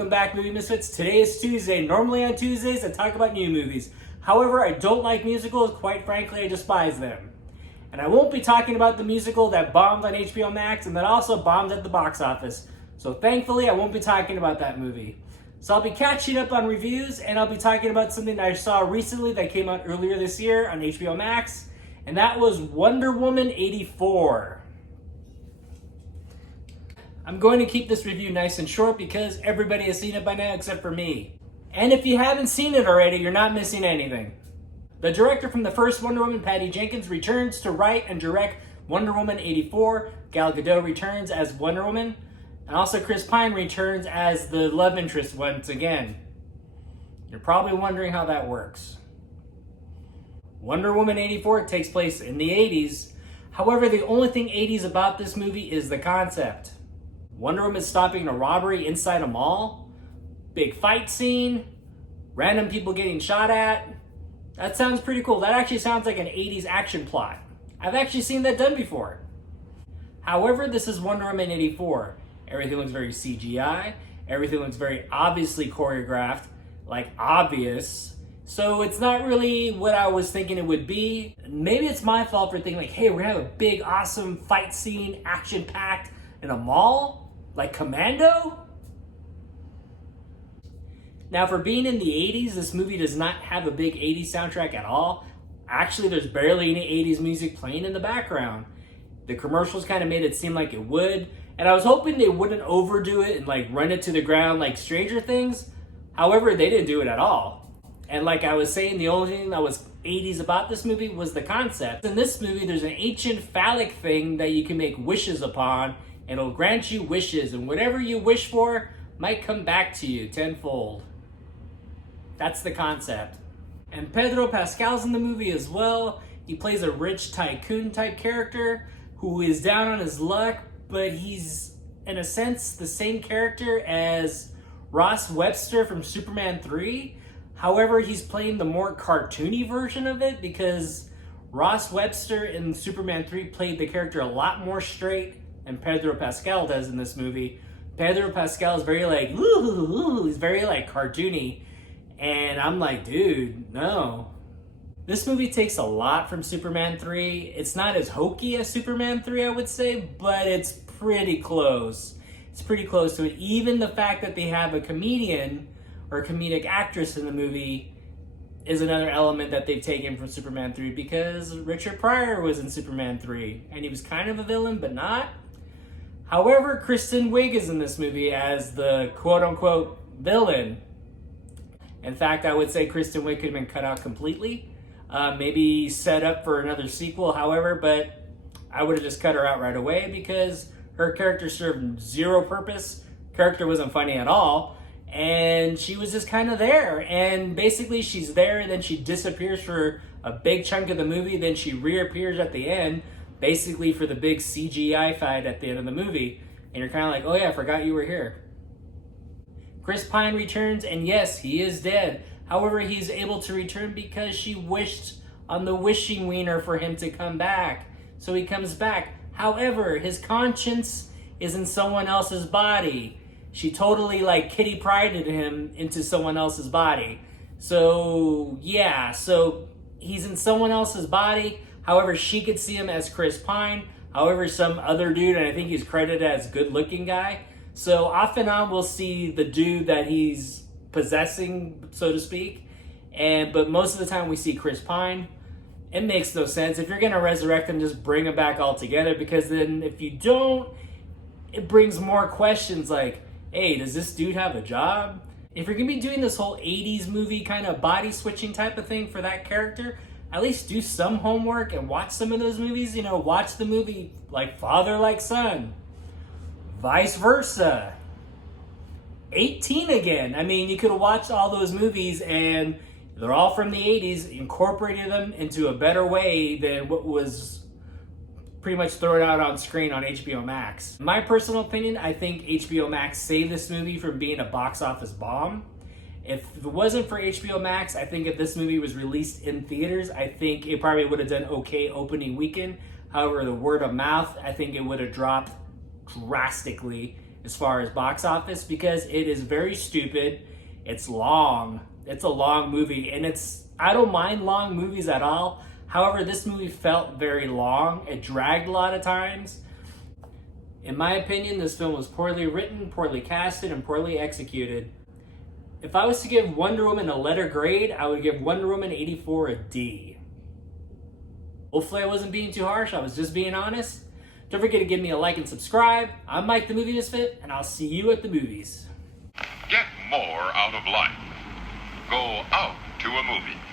welcome back Movie Misfits. Today is Tuesday. Normally on Tuesdays I talk about new movies. However, I don't like musicals. Quite frankly, I despise them. And I won't be talking about the musical that bombed on HBO Max and that also bombed at the box office. So thankfully, I won't be talking about that movie. So I'll be catching up on reviews, and I'll be talking about something that I saw recently that came out earlier this year on HBO Max, and that was Wonder Woman 84. I'm going to keep this review nice and short because everybody has seen it by now except for me. And if you haven't seen it already, you're not missing anything. The director from the first Wonder Woman, Patty Jenkins, returns to write and direct Wonder Woman 84. Gal Gadot returns as Wonder Woman. And also Chris Pine returns as the love interest once again. You're probably wondering how that works. Wonder Woman 84 takes place in the 80s. However, the only thing 80s about this movie is the concept. Wonder Woman stopping a robbery inside a mall, big fight scene, random people getting shot at. That sounds pretty cool. That actually sounds like an 80s action plot. I've actually seen that done before. However, this is Wonder Woman 84. Everything looks very CGI. Everything looks very obviously choreographed, like obvious. So it's not really what I was thinking it would be. Maybe it's my fault for thinking like, hey, we're gonna have a big, awesome fight scene, action-packed in a mall? Like Commando? Now, for being in the 80s, this movie does not have a big 80s soundtrack at all. Actually, there's barely any 80s music playing in the background. The commercials kind of made it seem like it would, and I was hoping they wouldn't overdo it and like run it to the ground like Stranger Things. However, they didn't do it at all. And like I was saying, the only thing that was 80s about this movie was the concept. In this movie, there's an ancient phallic thing that you can make wishes upon, and it'll grant you wishes, and whatever you wish for might come back to you tenfold. That's the concept. And Pedro Pascal's in the movie as well. He plays a rich tycoon type character who is down on his luck, but he's, in a sense, the same character as Ross Webster from Superman 3. However, he's playing the more cartoony version of it because Ross Webster in Superman 3 played the character a lot more straight than Pedro Pascal does in this movie. Pedro Pascal is very like, ooh, he's very like cartoony. And I'm like, dude, no. This movie takes a lot from Superman 3. It's not as hokey as Superman 3, I would say, but it's pretty close. It's pretty close to it. Even the fact that they have a comedian or a comedic actress in the movie is another element that they've taken from Superman 3 because Richard Pryor was in Superman 3 and he was kind of a villain, but not. However, Kristen Wiig is in this movie as the quote-unquote villain. In fact, I would say Kristen Wiig could have been cut out completely. Maybe set up for another sequel, however, but I would have just cut her out right away because her character served zero purpose. Character wasn't funny at all. And she was just kind of there. And basically she's there and then she disappears for a big chunk of the movie. Then she reappears at the end, basically for the big CGI fight at the end of the movie. And you're kind of like, oh yeah, I forgot you were here. Chris Pine returns, and yes, he is dead. However, he's able to return because she wished on the wishing wiener for him to come back. So he comes back. However, his conscience is in someone else's body. She totally like Kitty Prided him into someone else's body. So yeah, so he's in someone else's body. However, she could see him as Chris Pine. However, some other dude, and I think he's credited as good looking guy. So off and on, we'll see the dude that he's possessing, so to speak. But most of the time we see Chris Pine. It makes no sense. If you're going to resurrect him, just bring him back altogether. Because then if you don't, it brings more questions like, hey, does this dude have a job? If you're going to be doing this whole 80s movie kind of body switching type of thing for that character, at least do some homework and watch some of those movies. You know, watch the movie like Father Like Son. Vice versa. 18 Again. I mean, you could have watched all those movies and they're all from the 80s, incorporated them into a better way than what was pretty much thrown out on screen on HBO Max. In my personal opinion, I think HBO Max saved this movie from being a box office bomb. If it wasn't for HBO Max, I think if this movie was released in theaters, I think it probably would have done okay opening weekend. However, the word of mouth, I think it would have dropped drastically as far as box office because it is very stupid. It's long. It's a long movie, and I don't mind long movies at all. However, this movie felt very long. It dragged a lot of times. In my opinion, this film was poorly written, poorly casted, and poorly executed. If I was to give Wonder Woman a letter grade, I would give Wonder Woman 84 a D. Hopefully I wasn't being too harsh, I was just being honest. Don't forget to give me a like and subscribe. I'm Mike the Movie Misfit, and I'll see you at the movies. Get more out of life. Go out to a movie.